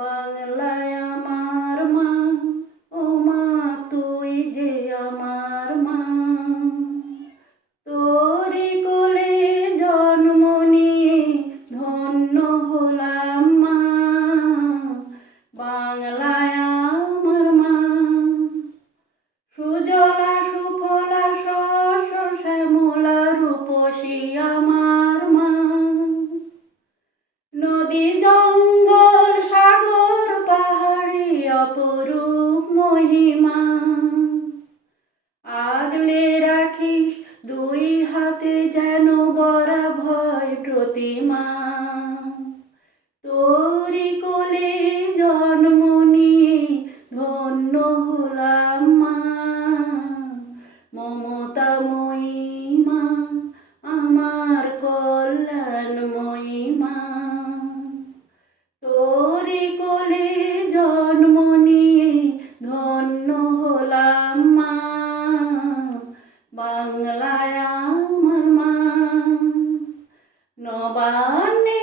বাংলায় আমার মা, ও মা, তুই যে আমার মা। তোরি কোলে জন্ম নিয়ে ধন্য হলাম মা, বাংলায় আমার মা। সুজলা সুফলা শস্য শ্যামলা রূপসী আমার মা। নদী ます。বাংলায় মা। নবান্নে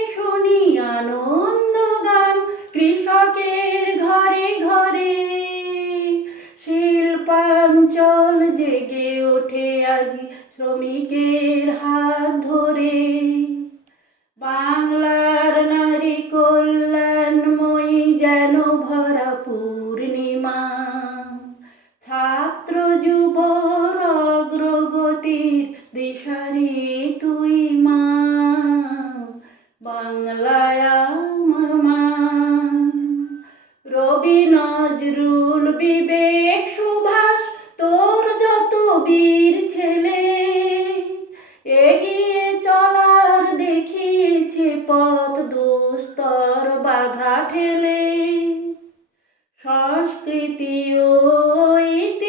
আনন্দ গান কৃষকের ঘরে ঘরে। শিল্পাঞ্চল জেগে ওঠে আজি শ্রমিকের পথ দুস্তর বাধা ঠেলে সংস্কৃতি ও ঐতিহ্যই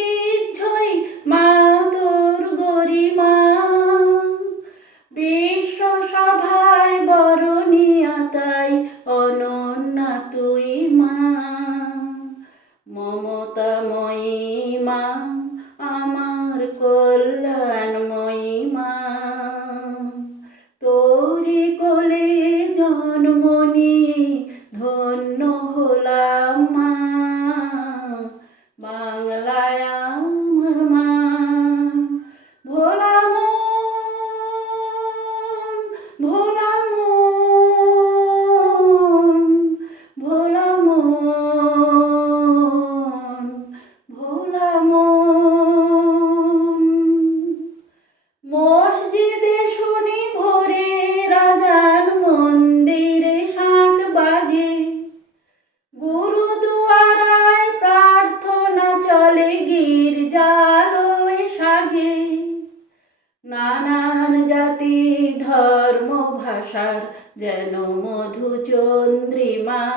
নানান জাতি, ধর্ম, ভাষার যেন মধুচন্দ্রিমা।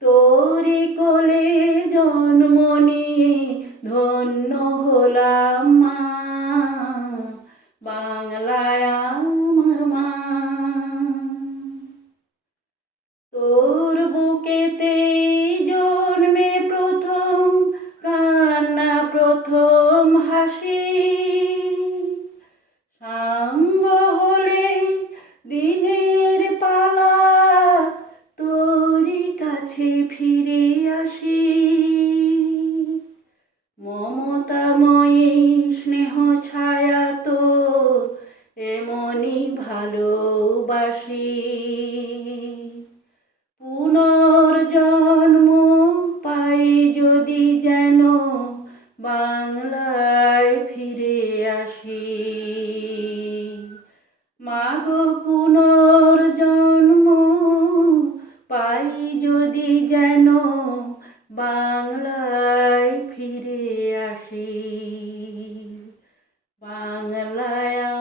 তোরি কোলে জন্ম নিয়ে ধন্য হলাম মা। বাংলায় আমার মা। তোর বুকেতে ফিরে আসি। মমতাময়ী স্নেহ ছায়া তো এমনই ভালোবাসি। বাংলায় আমার